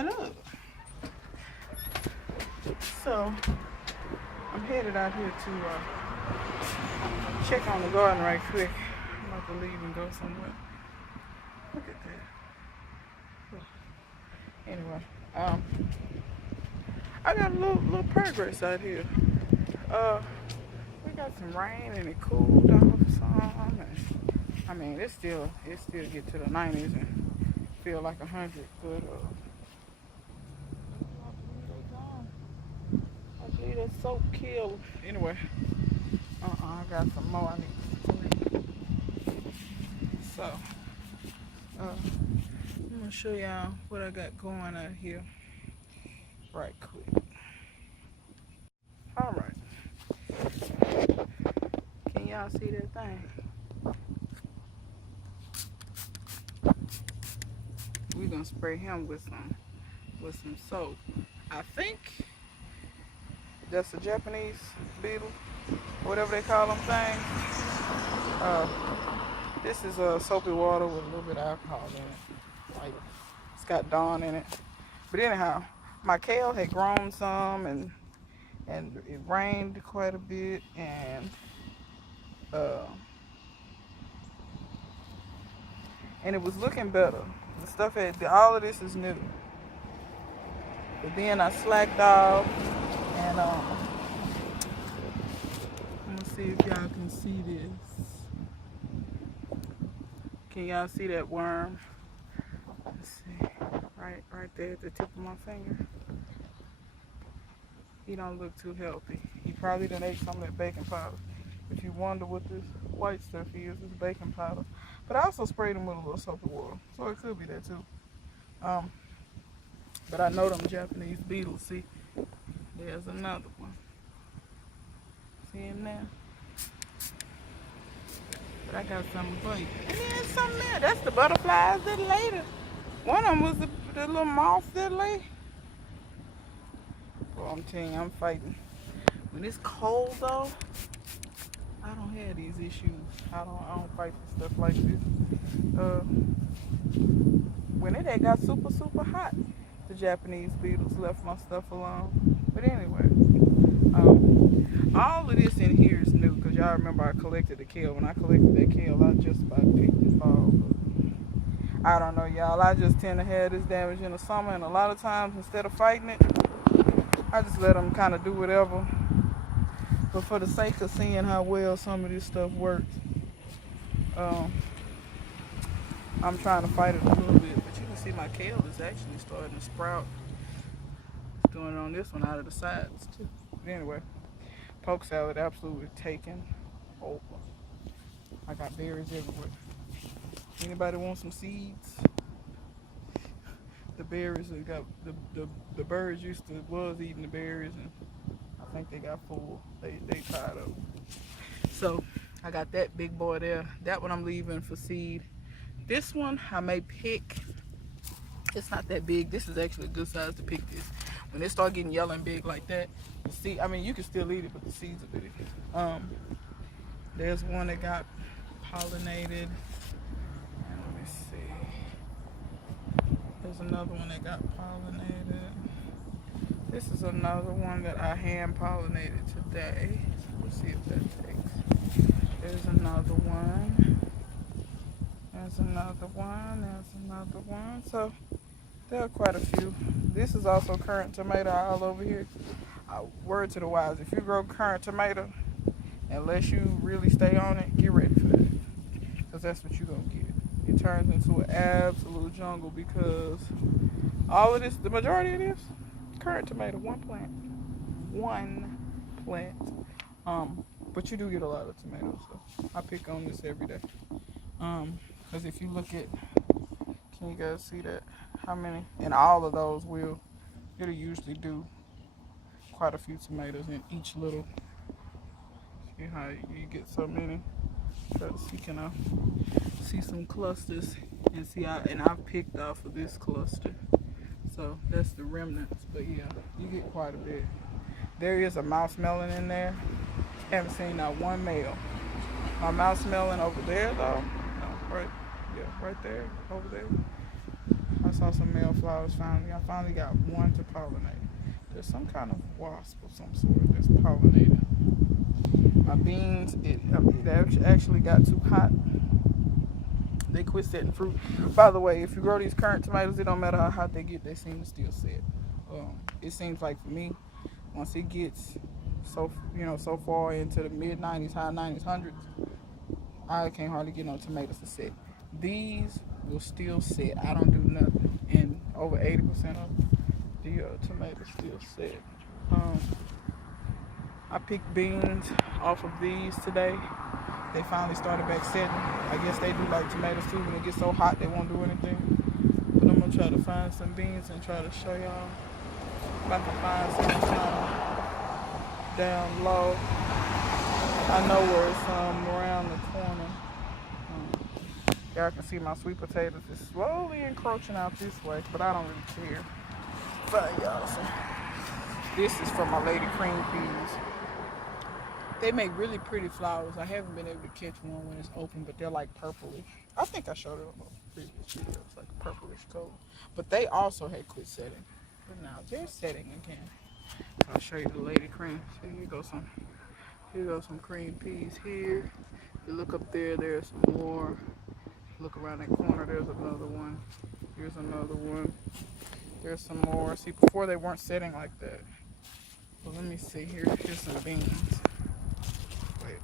Hello. So I'm headed out here to check on the garden right quick. I'm about to leave and go somewhere. Look at that. Anyway, I got a little progress out here. We got some rain and it cooled off some. And, I mean, it still get to the 90s and feel like 100, but I believe that soap killed. Anyway, I got some more I need to spray. So, I'm gonna show y'all what I got going out here right quick. All right, can y'all see that thing? We're gonna spray him with some soap. I think that's a Japanese beetle, whatever they call them things. This is soapy water with a little bit of alcohol in it. Like, it's got Dawn in it. But anyhow, my kale had grown some, and it rained quite a bit, and it was looking better. The stuff all of this is new. But then I slacked off, and I'm gonna see if y'all can see this. Can y'all see that worm? Let's see, right there at the tip of my finger. He don't look too healthy. He probably done ate some of that baking powder. If you wonder what this white stuff is, it's baking powder. But I also sprayed him with a little soapy water, so it could be that too. But I know them Japanese beetles. See, there's another one. See him now? But I got something for you. And there's something there. That's the butterflies that laid. One of them was the little moths that lay. Well, I'm telling you, I'm fighting. When it's cold though, I don't have these issues. I don't fight for stuff like this. When it had got super hot, the Japanese beetles left my stuff alone. But anyway, all of this in here is new, because y'all remember I collected the kale. When I collected that kale, I just about picked it all. I don't know, y'all. I just tend to have this damage in the summer, and a lot of times instead of fighting it, I just let them kind of do whatever. But for the sake of seeing how well some of this stuff works, I'm trying to fight it a little bit. But you can see my kale is actually starting to sprout. It's doing it on this one out of the sides too. But anyway, poke salad absolutely taken over. I got berries everywhere. Anybody want some seeds? The berries have got the birds was eating the berries, and I think they got full. They tied up. So I got that big boy there. That one I'm leaving for seed. This one I may pick. It's not that big. This is actually a good size to pick this. When they start getting yellow and big like that, the seed, I mean, you can still eat it, but the seeds are big. There's one that got pollinated. Let me see. There's another one that got pollinated. This is another one that I hand pollinated today. So we'll see if that takes. There's another one. There's another one. There's another one. So there are quite a few. This is also currant tomato all over here. Word to the wise, if you grow currant tomato, unless you really stay on it, get ready for that. Because that's what you're going to get. It turns into an absolute jungle, because all of this, the majority of this, currant tomato, one plant. But you do get a lot of tomatoes, so I pick on this every day. Because if you look at, can you guys see that? How many? And all of those it'll usually do quite a few tomatoes in each little. See how you get so many? Try to see, can I see some clusters and see? I've picked off of this cluster, so that's the remnants. But yeah, you get quite a bit. There is a mouse melon in there. Haven't seen not one male. My mouse melon over there though. No, right there, over there. I saw some male flowers finally. I finally got one to pollinate. There's some kind of wasp of some sort that's pollinating. My beans, it actually got too hot. They quit setting fruit. By the way, if you grow these currant tomatoes, it don't matter how hot they get, they seem to still set. It seems like for me, once it gets so far into the mid 90s, high 90s, hundreds, I can't hardly get no tomatoes to set. These will still set. I don't do nothing, and over 80% of the tomatoes still set. I picked beans off of these today. They finally started back setting. I guess they do like tomatoes too. When it gets so hot, they won't do anything. But I'm gonna try to find some beans and try to show y'all if I can find some down low. I know where it's around the corner. Y'all can see my sweet potatoes is slowly encroaching out this way, but I don't really care. But y'all, so this is for my lady cream peas. They make really pretty flowers. I haven't been able to catch one when it's open, but they're like purplish. I think I showed it on a previous video. It's like a purplish color. But they also had quit setting. But now they're setting again. So I'll show you the lady cream. So here goes some cream peas here. If you look up there, there's some more. Look around that corner, there's another one. Here's another one. There's some more. See, before they weren't setting like that. Well, let me see here. Here's some beans. Wait.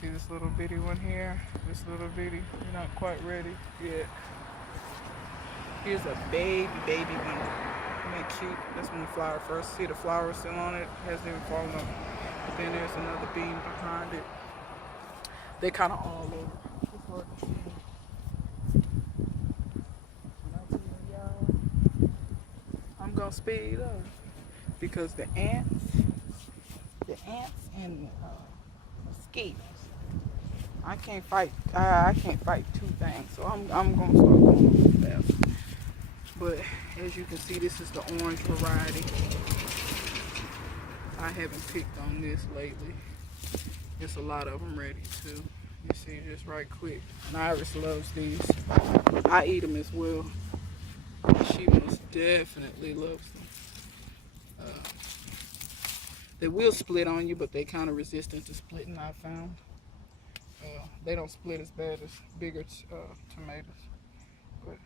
See this little bitty one here? This little bitty. You're not quite ready yet. Here's a baby one. Isn't that cute? That's when the flower first. See the flower still on it? It hasn't even fallen up. But then there's another bean behind it. They kind of all over. It's hard to see. I'm gonna speed up because the ants and mosquitoes. I can't fight two things, so I'm gonna start going a little fast. But as you can see, this is the orange variety. I haven't picked on this lately. There's a lot of them ready too. You see, just right quick. And Iris loves these. I eat them as well. She most definitely loves them. They will split on you, but they kind of resistant to splitting, I found. They don't split as bad as bigger tomatoes. But,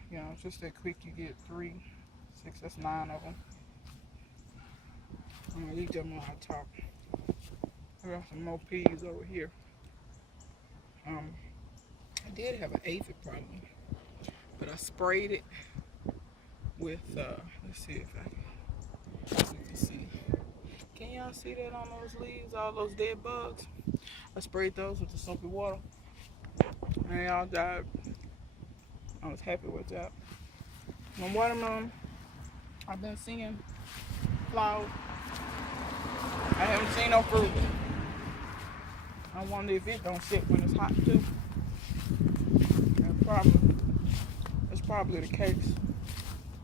just that quick, you get 3, 6, that's 9 of them. I'm going to eat them on top. I got some more peas over here. I did have an aphid problem, but I sprayed it with, let's see if you can see. Can y'all see that on those leaves, all those dead bugs? I sprayed those with the soapy water, and they all died. I was happy with that. My watermelon, I've been seeing flowers. I haven't seen no fruit. I wonder if it don't sit when it's hot too. That's probably the case.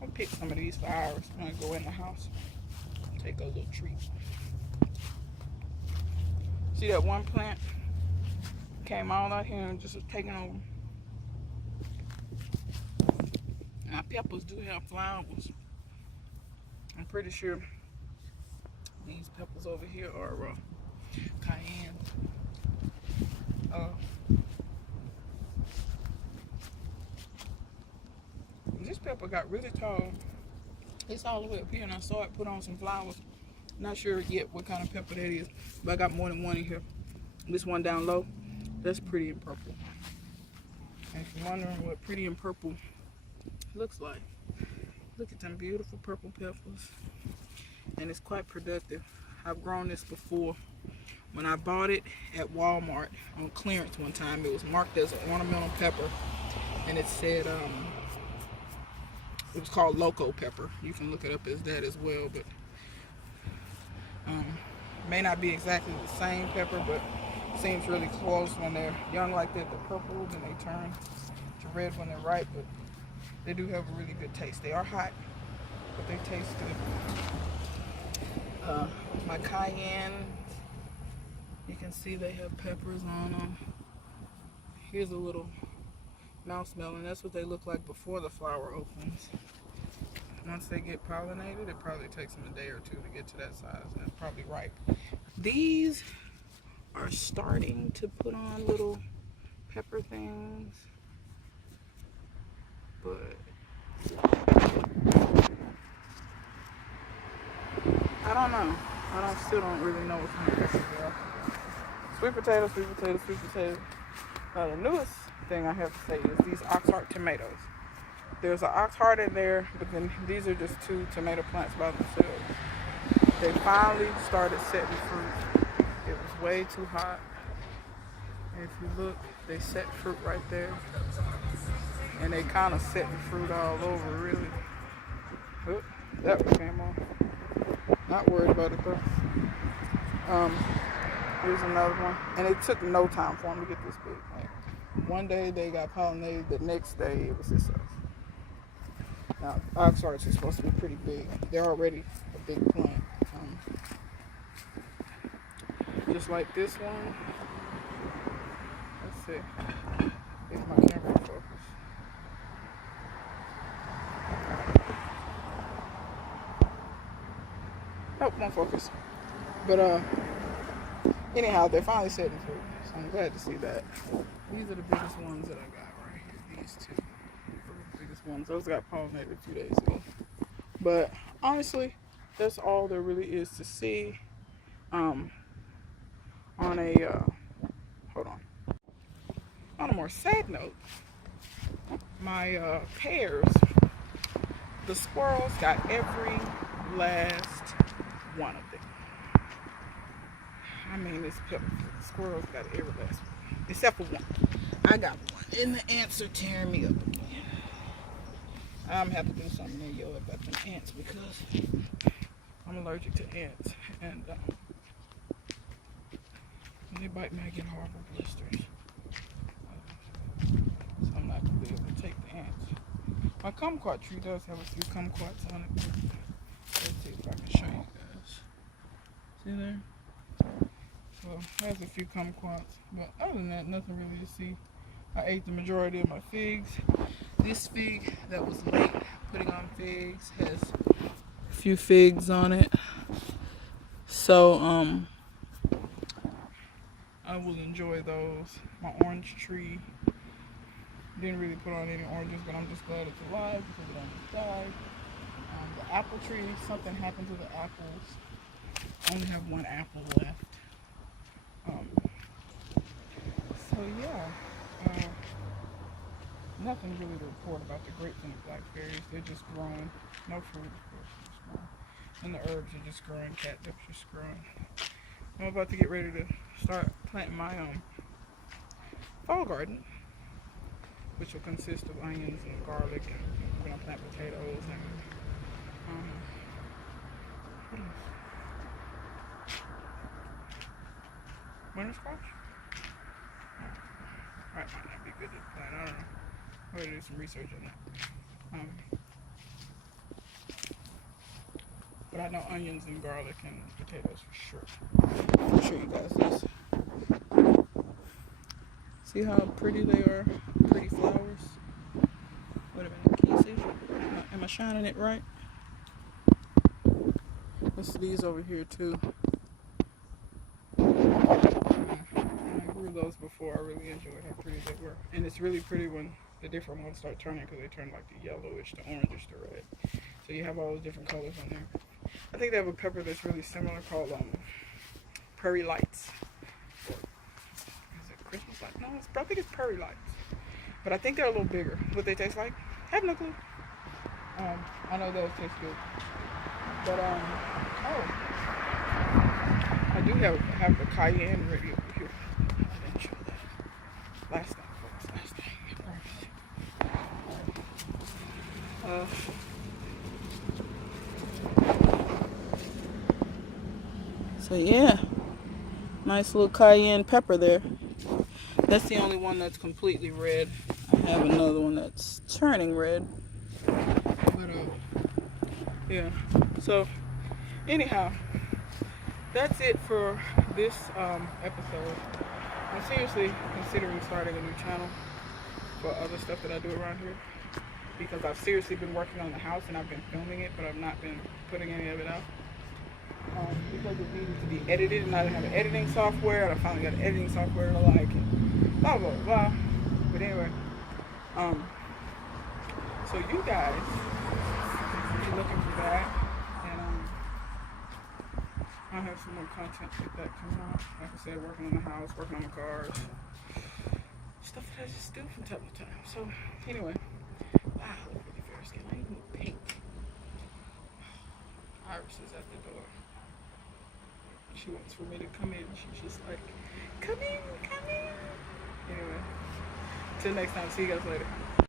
I'll pick some of these for Iris when I go in the house. Take a little treat. See that one plant? Came all out here and just was taking over. My peppers do have flowers. I'm pretty sure these peppers over here are cayenne. This pepper got really tall. It's all the way up here, and I saw it put on some flowers. Not sure yet what kind of pepper that is, but I got more than one in here. This one down low, that's pretty and purple. And if you're wondering what pretty and purple looks like, look at them beautiful purple peppers. And it's quite productive. I've grown this before. When I bought it at Walmart on clearance one time, it was marked as an ornamental pepper, and it said it was called loco pepper. You can look it up as that as well, but may not be exactly the same pepper, but it seems really close when they're young like that. The purple, then they turn to red when they're ripe, but they do have a really good taste. They are hot, but they taste good. My cayenne, you can see they have peppers on them. Here's a little mouse melon. That's what they look like before the flower opens. Once they get pollinated, it probably takes them a day or two to get to that size, and it's probably ripe. These are starting to put on little pepper things, but I don't know. Still don't really know what kind of peppers they are. Sweet potato, sweet potato, sweet potato. The newest thing I have to say is these oxheart tomatoes. There's an oxheart in there, but then these are just 2 tomato plants by themselves. They finally started setting fruit. It was way too hot. And if you look, they set fruit right there. And they kind of setting fruit all over, really. Oh, that one came off. Not worried about it though. Here's another one. And it took no time for them to get this big. Like, one day they got pollinated, the next day it was this size. Now, oxhearts are supposed to be pretty big. They're already a big plant. Just like this one. Let's see if my camera will focus. Nope, won't focus. But anyhow, they're finally setting fruit, so I'm glad to see that. These are the biggest ones that I got right here. These 2 are the biggest ones. Those got pollinated a few days ago. But honestly, that's all there really is to see. On a more sad note, my pears, the squirrels got every last one of them. I mean, this pepper, the squirrels got every last one, except for one. I got one, and the ants are tearing me up again. I'm gonna have to do something in yo about them ants because I'm allergic to ants, and when they bite me, I get horrible blisters. So I'm not gonna be able to take the ants. My kumquat tree does have a few kumquats on it. Let's see if I can show you guys. See there? So it has a few kumquats, but other than that, nothing really to see. I ate the majority of my figs. This fig that was late putting on figs has a few figs on it. So I will enjoy those. My orange tree didn't really put on any oranges, but I'm just glad it's alive because it almost died. The apple tree, something happened to the apples. I only have one apple left. So yeah, nothing really to report about the grapes and the blackberries. They're just growing. No fruit, of course, just growing. And the herbs are just growing. Catnip's just growing. I'm about to get ready to start planting my fall garden, which will consist of onions and garlic, and we're gonna plant potatoes and what else? Winter squash? That might not be good to plant. I don't know. I'm gonna do some research on that. But I know onions and garlic and potatoes for sure. I'll show you guys this. See how pretty they are? Pretty flowers. Wait a minute, can you see? Am I shining it right? There's these over here too. I grew those before. I really enjoyed how pretty they were. And it's really pretty when the different ones start turning, because they turn like the yellowish, the orangish, the red. So you have all those different colors on there. I think they have a pepper that's really similar called Prairie Lights. Or is it Christmas Lights? No, I think it's Prairie Lights. But I think they're a little bigger. What they taste like? I have no clue. I know those taste good. But I do have the cayenne ready over here. I didn't show that. Last thing, folks. Last thing. I promise. So yeah, nice little cayenne pepper there. That's the only one that's completely red. I have another one that's turning red. But yeah. So anyhow, that's it for this episode. I'm seriously considering starting a new channel. for other stuff that I do around here, because I've seriously been working on the house and I've been filming it, but I've not been putting any of it out. Because it needed to be edited and I didn't have an editing software, and I finally got an editing software I like, and blah blah blah. But anyway, so you guys be looking for that, and I'll have some more content like that coming out. Like I said, working on the house, working on the cars, stuff that I just do from time to time. So anyway, wow, look at the fair skin. I even pink. Iris is at the door. She waits for me to come in. She's just like, come in, come in. Anyway, till next time. See you guys later.